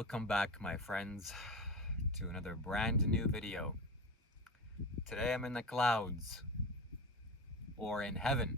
Welcome back, my friends, to another brand new video. Today I'm in the clouds, or in heaven,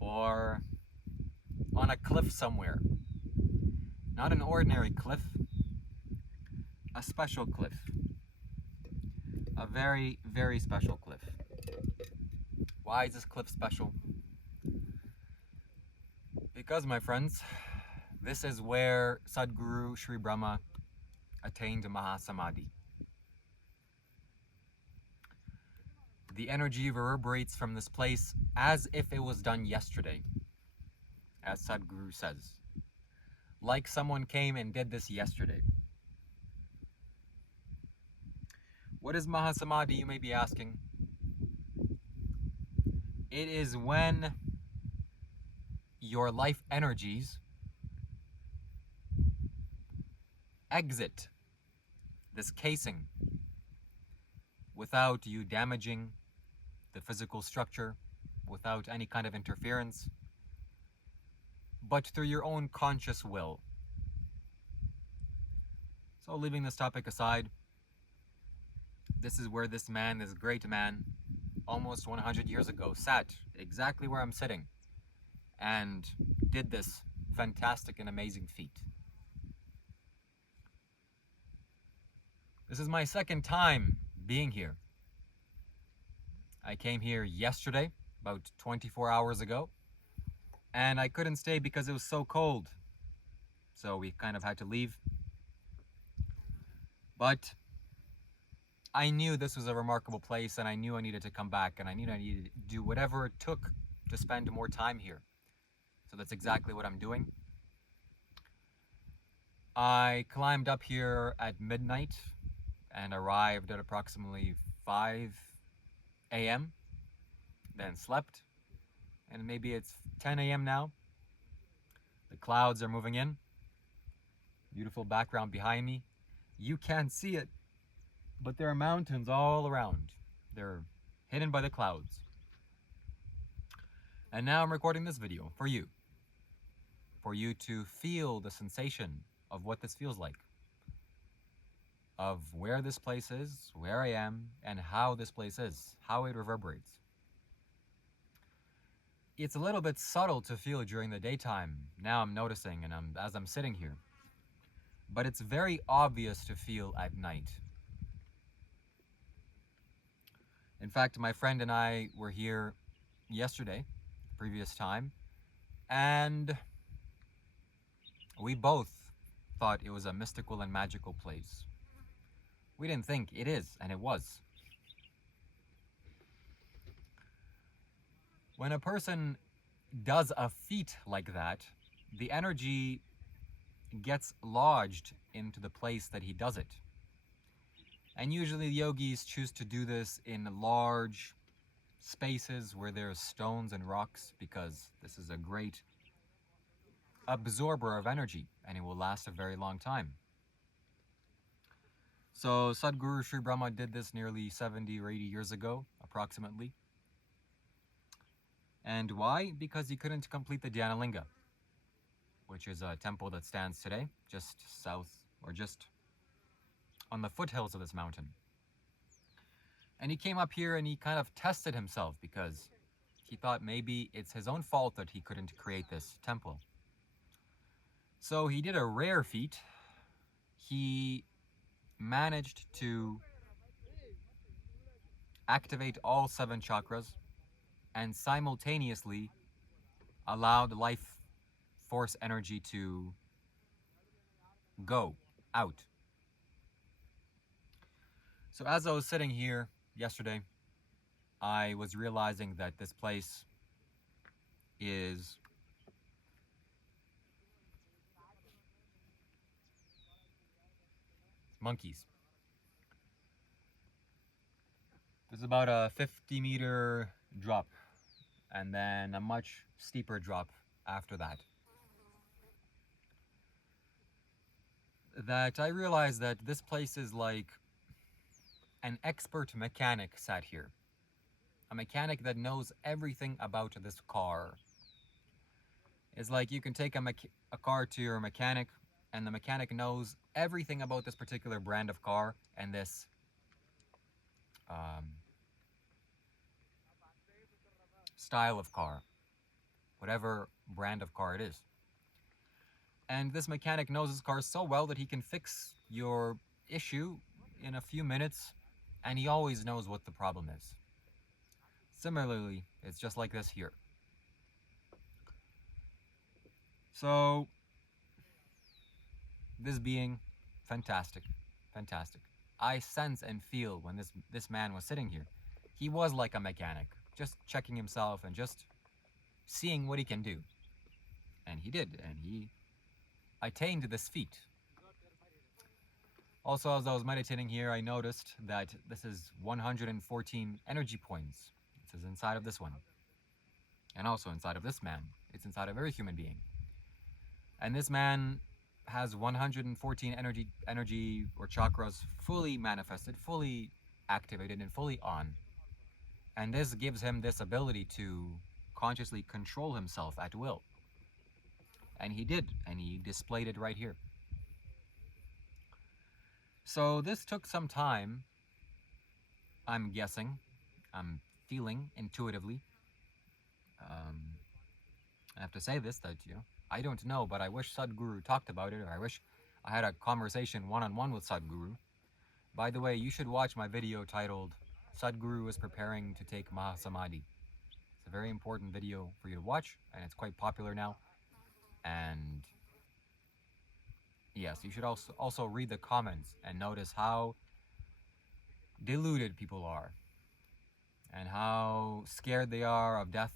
or on a cliff somewhere. Not an ordinary cliff, a special cliff. A very, very special cliff. Why is this cliff special? Because, my friends, this is where Sadhguru Sri Brahma attained Mahasamadhi. The energy reverberates from this place as if it was done yesterday, as Sadhguru says. Like someone came and did this yesterday. What is Mahasamadhi, you may be asking? It is when your life energies exit this casing without you damaging the physical structure, without any kind of interference, but through your own conscious will. So, leaving this topic aside, this is where this man, this great man, almost 100 years ago, sat exactly where I'm sitting and did this fantastic and amazing feat. This is my second time being here. I came here yesterday, about 24 hours ago, and I couldn't stay because it was so cold. So we kind of had to leave. But I knew this was a remarkable place, and I knew I needed to come back, and I knew I needed to do whatever it took to spend more time here. So that's exactly what I'm doing. I climbed up here at midnight and arrived at approximately 5 a.m. Then slept, and maybe it's 10 a.m. now. The clouds are moving in. Beautiful background behind me. You can't see it, but there are mountains all around. They're hidden by the clouds. And now I'm recording this video for you to feel the sensation of what this feels like, of where this place is, where I am, and how this place is, how it reverberates. It's a little bit subtle to feel during the daytime, now I'm noticing, and as I'm sitting here. But it's very obvious to feel at night. In fact, my friend and I were here yesterday, previous time, and we both thought it was a mystical and magical place. We didn't think it is, and it was. When a person does a feat like that, the energy gets lodged into the place that he does it. And usually the yogis choose to do this in large spaces where there's stones and rocks, because this is a great absorber of energy and it will last a very long time. So Sadhguru Sri Brahma did this nearly 70 or 80 years ago, approximately. And why? Because he couldn't complete the Dhyanalinga, which is a temple that stands today just south, or just on the foothills of this mountain. And he came up here and he kind of tested himself, because he thought maybe it's his own fault that he couldn't create this temple. So he did a rare feat. He managed to activate all 7 chakras and simultaneously allow the life force energy to go out. So as I was sitting here yesterday, I was realizing that this place is monkeys. There's about a 50-meter drop, and then a much steeper drop after that. That I realized that this place is like an expert mechanic sat here. A mechanic that knows everything about this car. It's like you can take a car to your mechanic and the mechanic knows everything about this particular brand of car and this style of car, whatever brand of car it is. And this mechanic knows his car so well that he can fix your issue in a few minutes, and he always knows what the problem is. Similarly, it's just like this here. So, this being, fantastic, fantastic. I sense and feel when this man was sitting here, he was like a mechanic, just checking himself and just seeing what he can do. And he did, and he attained this feat. Also, as I was meditating here, I noticed that this is 114 energy points. This is inside of this one. And also inside of this man. It's inside of every human being. And this man has 114 energy or chakras fully manifested, fully activated, and fully on. And this gives him this ability to consciously control himself at will. And he did, and he displayed it right here. So this took some time, I'm guessing, I'm feeling intuitively. I have to say this, that, I don't know, but I wish Sadhguru talked about it, or I wish I had a conversation one-on-one with Sadhguru. By the way, you should watch my video titled, Sadhguru is preparing to take Mahasamadhi. It's a very important video for you to watch, and it's quite popular now. And yes, you should also read the comments and notice how deluded people are and how scared they are of death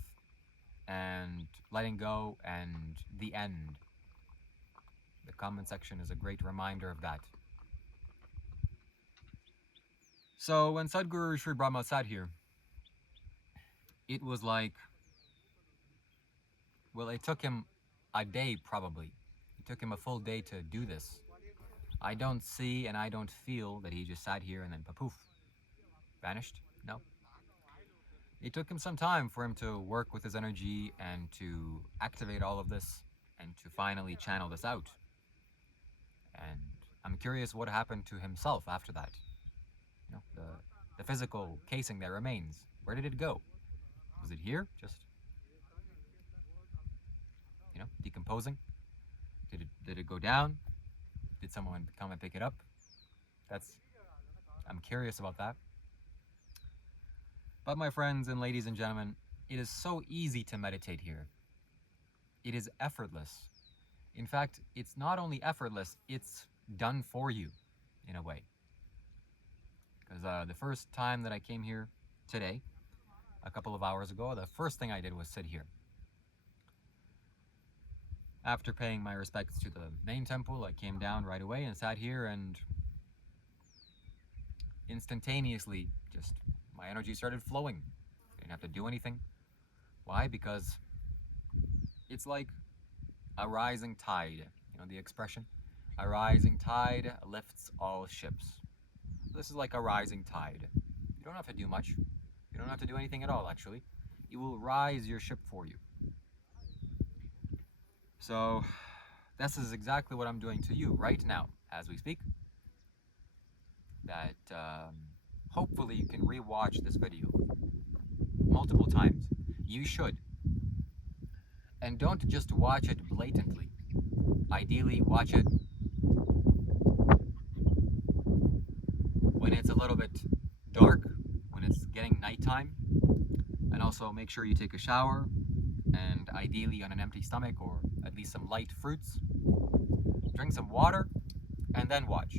and letting go and the end. The comment section is a great reminder of that. So when Sadhguru Sri Brahma sat here, it was like, well, it took him a day probably. It took him a full day to do this. I don't see and I don't feel that he just sat here and then poof, vanished. No. It took him some time for him to work with his energy and to activate all of this and to finally channel this out. And I'm curious what happened to himself after that. The physical casing that remains. Where did it go? Was it here? Just, decomposing? Did it go down? Did someone come and pick it up? I'm curious about that. But my friends and ladies and gentlemen, it is so easy to meditate here. It is effortless. In fact, it's not only effortless, it's done for you, in a way. Because the first time that I came here today, a couple of hours ago, the first thing I did was sit here. After paying my respects to the main temple, I came down right away and sat here, and instantaneously, just my energy started flowing. I didn't have to do anything. Why? Because it's like a rising tide. You know the expression? A rising tide lifts all ships. This is like a rising tide. You don't have to do much. You don't have to do anything at all, actually. It will rise your ship for you. So, this is exactly what I'm doing to you right now, as we speak. That hopefully you can re-watch this video multiple times. You should. And don't just watch it blatantly. Ideally, watch it when it's a little bit dark, when it's getting nighttime. And also make sure you take a shower, and ideally on an empty stomach, or at least some light fruits. Drink some water, and then watch.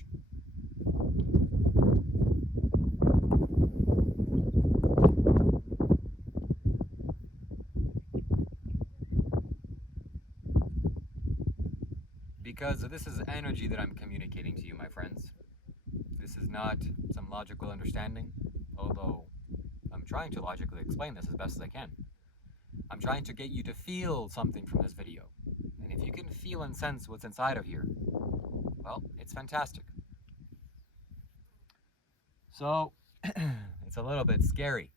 Because this is energy that I'm communicating to you, my friends. This is not some logical understanding, although I'm trying to logically explain this as best as I can. I'm trying to get you to feel something from this video. And if you can feel and sense what's inside of here, well, it's fantastic. So, it's a little bit scary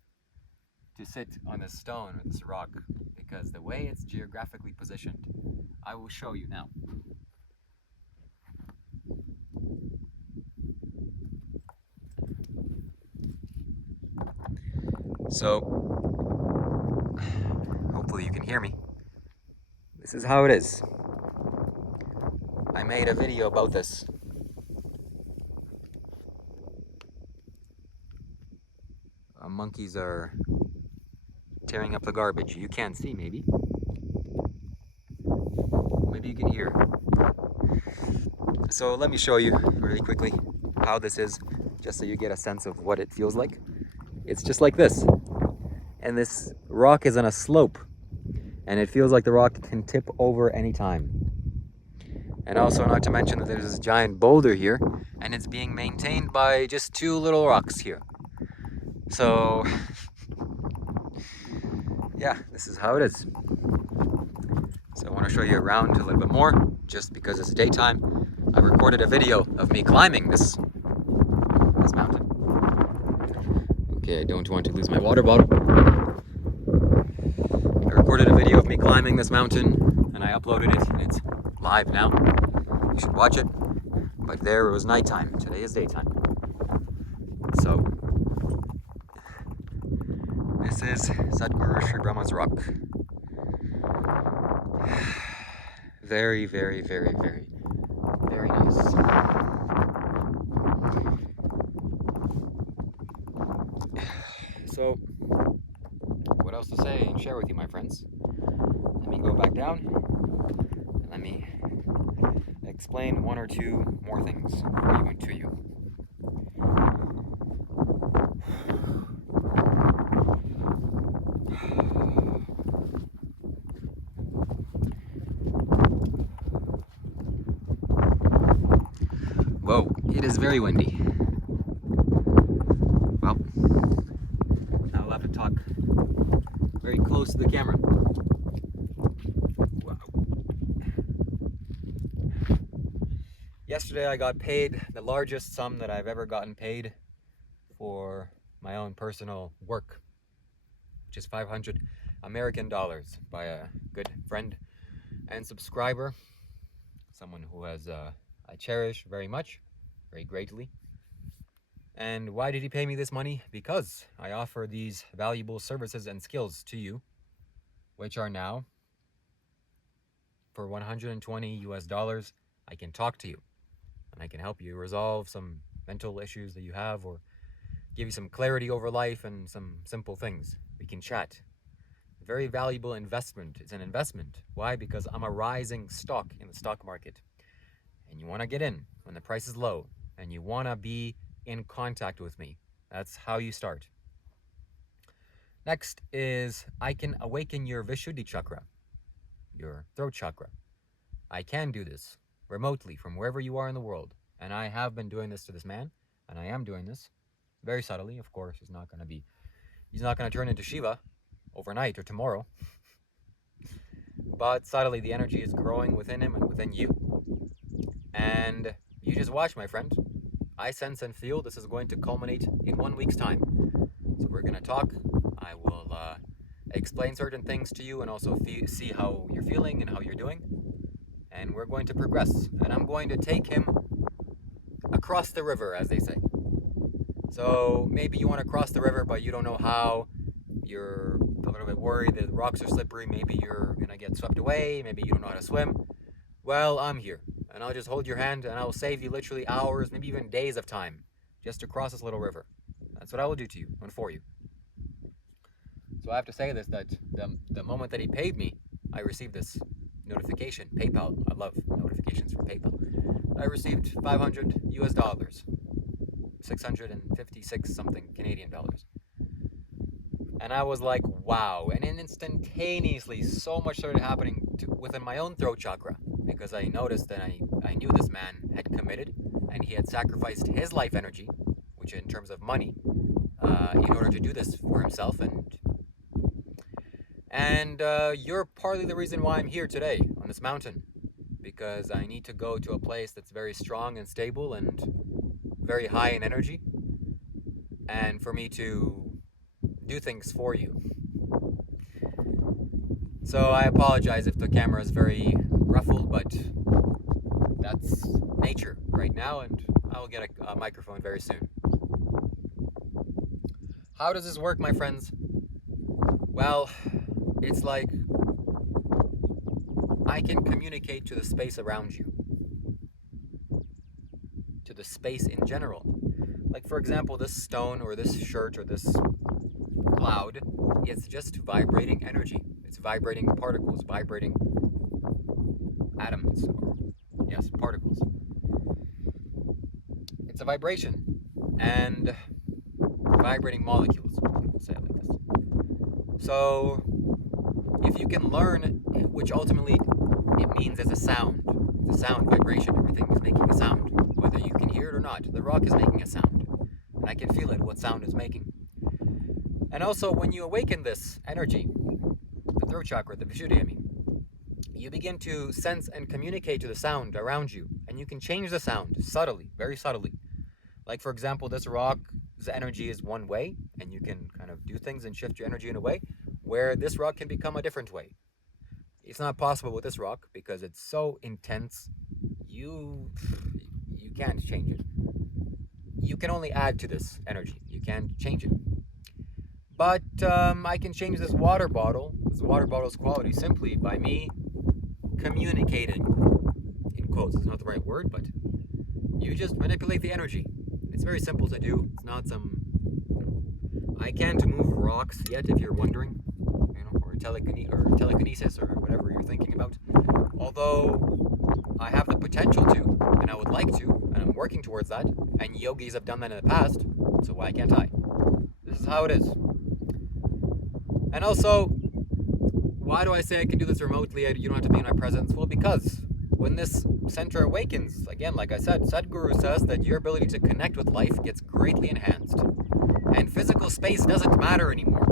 to sit on this stone or this rock, because the way it's geographically positioned, I will show you now. So, hopefully you can hear me. This is how it is. I made a video about this. Monkeys are tearing up the garbage. You can't see, maybe. Maybe you can hear. So let me show you really quickly how this is, just so you get a sense of what it feels like. It's just like this. And this rock is on a slope. And it feels like the rock can tip over any time. And also, not to mention that there's this giant boulder here, and it's being maintained by just two little rocks here. So, yeah, this is how it is. So I want to show you around a little bit more, just because it's daytime. I recorded a video of me climbing this mountain. Okay, I don't want to lose my water bottle. I recorded a video of me climbing this mountain, and I uploaded it, and it's live now. You should watch it. But there it was nighttime. Today is daytime. So, this is Sadhguru Sri Brahma's rock. Very, very, very, very, very nice. So, what else to say and share with you, my friends? Let me go back down and let me explain one or two more things for you and to you. Whoa, it is very windy. Well, now I'll have to talk very close to the camera. Wow. Yesterday I got paid the largest sum that I've ever gotten paid for my own personal work, which is 500 American dollars by a good friend and subscriber, someone who has I cherish very much, very greatly. And why did he pay me this money? Because I offer these valuable services and skills to you, which are now, for 120 US dollars, I can talk to you. And I can help you resolve some mental issues that you have, or give you some clarity over life and some simple things. We can chat. Very valuable investment. It's an investment. Why? Because I'm a rising stock in the stock market. And you want to get in when the price is low, and you want to be in contact with me. That's how you start. Next is I can awaken your Vishuddhi chakra, your throat chakra. I can do this remotely from wherever you are in the world. And I have been doing this to this man, and I am doing this very subtly. Of course, he's not going to turn into Shiva overnight or tomorrow. But subtly, the energy is growing within him and within you. And you just watch, my friend. I sense and feel this is going to culminate in 1 week's time. So we're going to talk. I will explain certain things to you, and also see how you're feeling and how you're doing. And we're going to progress. And I'm going to take him across the river, as they say. So maybe you want to cross the river, but you don't know how. You're a little bit worried that the rocks are slippery. Maybe you're going to get swept away. Maybe you don't know how to swim. Well, I'm here. And I'll just hold your hand, and I'll save you literally hours, maybe even days of time, just to cross this little river. That's what I will do to you and for you. So I have to say this, that the moment that he paid me, I received this notification. PayPal. I love notifications from PayPal. I received 500 US dollars. 656 something Canadian dollars. And I was like, wow. And then instantaneously, so much started happening within my own throat chakra, because I noticed that I knew this man had committed, and he had sacrificed his life energy, which in terms of money, in order to do this for himself. And you're partly the reason why I'm here today on this mountain, because I need to go to a place that's very strong and stable and very high in energy, and for me to do things for you. So I apologize if the camera is very ruffled, but that's nature right now, and I will get a microphone very soon. How does this work, my friends? Well, it's like I can communicate to the space around you, to the space in general. Like, for example, this stone or this shirt or this cloud, it's just vibrating energy. It's vibrating particles, vibrating atoms, or, yes, particles. It's a vibration and vibrating molecules, we'll say it like this. So, if you can learn, which ultimately it means as a sound, it's a sound vibration, everything is making a sound, whether you can hear it or not. The rock is making a sound, and I can feel it, what sound it's making. And also, when you awaken this energy, the throat chakra, the Vishuddhi, I mean, you begin to sense and communicate to the sound around you, and you can change the sound subtly, very subtly. Like, for example, this rock's energy is one way, and you can kind of do things and shift your energy in a way where this rock can become a different way. It's not possible with this rock because it's so intense. You can't change it. You can only add to this energy. You can't change it. But I can change this water bottle's quality, simply by me communicating. In quotes, it's not the right word, but you just manipulate the energy. It's very simple to do. It's not some... I can't move rocks yet, if you're wondering, or telekinesis or whatever you're thinking about. Although I have the potential to, and I would like to, and I'm working towards that, and yogis have done that in the past, so why can't I? This is how it is. And also, why do I say I can do this remotely? You don't have to be in my presence. Well, because when this center awakens, again, like I said, Sadhguru says that your ability to connect with life gets greatly enhanced. And physical space doesn't matter anymore.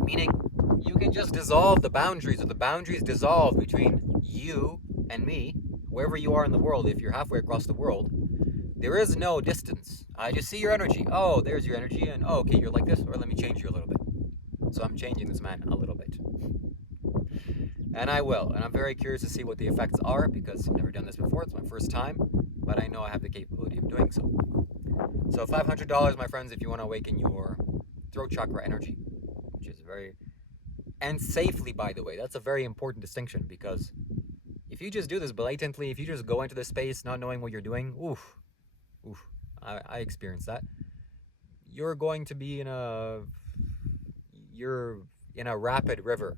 Meaning, you can just dissolve the boundaries, or the boundaries dissolve between you and me, wherever you are in the world. If you're halfway across the world, there is no distance. I just see your energy. Oh, there's your energy, and oh, okay, you're like this, or let me change you a little bit. So I'm changing this man a little bit. And I will, and I'm very curious to see what the effects are, because I've never done this before. It's my first time, but I know I have the capability of doing so. So $500, my friends, if you want to awaken your throat chakra energy, which is very... And safely, by the way. That's a very important distinction, because if you just do this blatantly, if you just go into the space not knowing what you're doing, I experienced that. You're going to be you're in a rapid river,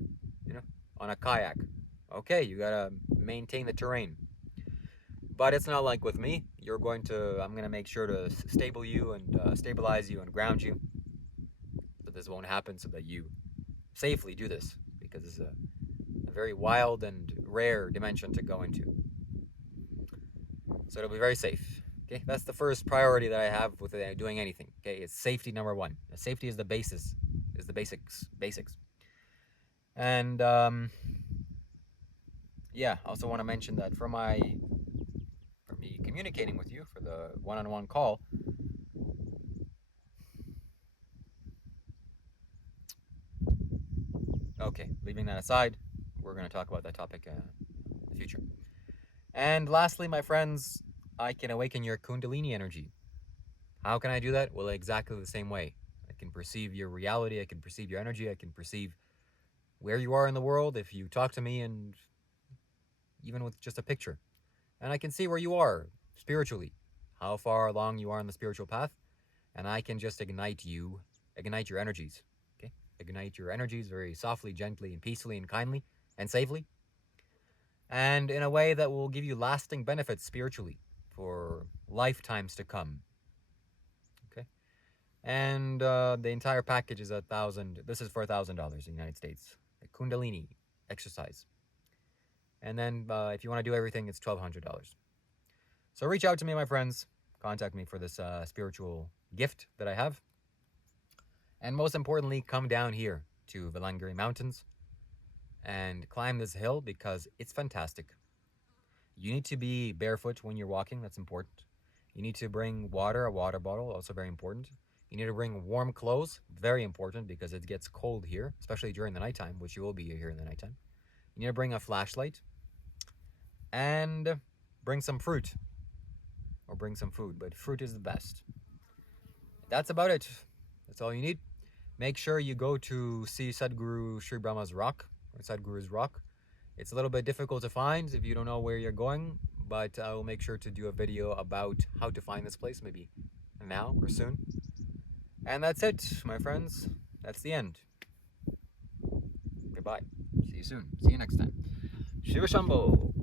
on a kayak. Okay, you gotta maintain the terrain. But it's not like with me. I'm gonna make sure to stabilize you and ground you, so this won't happen, so that you safely do this, because it's a very wild and rare dimension to go into. So it'll be very safe. Okay, that's the first priority that I have with doing anything. Okay, it's safety number one. Safety is the basis, is the basics. And yeah, I also want to mention that for me communicating with you for the one-on-one call, okay, leaving that aside, we're going to talk about that topic in the future. And lastly, my friends, I can awaken your Kundalini energy. How can I do that? Well, exactly the same way. I can perceive your reality, I can perceive your energy, I can perceive where you are in the world if you talk to me, and even with just a picture. And I can see where you are spiritually, how far along you are on the spiritual path, and I can just ignite your energies. Okay? Ignite your energies very softly, gently, and peacefully, and kindly, and safely, and in a way that will give you lasting benefits spiritually for lifetimes to come. Okay? And the entire package is $1,000. This is for $1,000 in the United States. A Kundalini exercise. And then if you want to do everything, it's $1,200. So reach out to me, my friends. Contact me for this spiritual gift that I have. And most importantly, come down here to Velliangiri Mountains and climb this hill, because it's fantastic. You need to be barefoot when you're walking. That's important. You need to bring water, a water bottle, also very important. You need to bring warm clothes, very important, because it gets cold here, especially during the nighttime, which you will be here in the nighttime. You need to bring a flashlight and bring some fruit, or bring some food, but fruit is the best. That's about it. That's all you need. Make sure you go to see Sadhguru Sri Brahma's rock, or Sadhguru's rock. It's a little bit difficult to find if you don't know where you're going, but I will make sure to do a video about how to find this place, maybe now or soon. And that's it, my friends. That's the end. Goodbye. See you soon. See you next time. Shiva Shambho.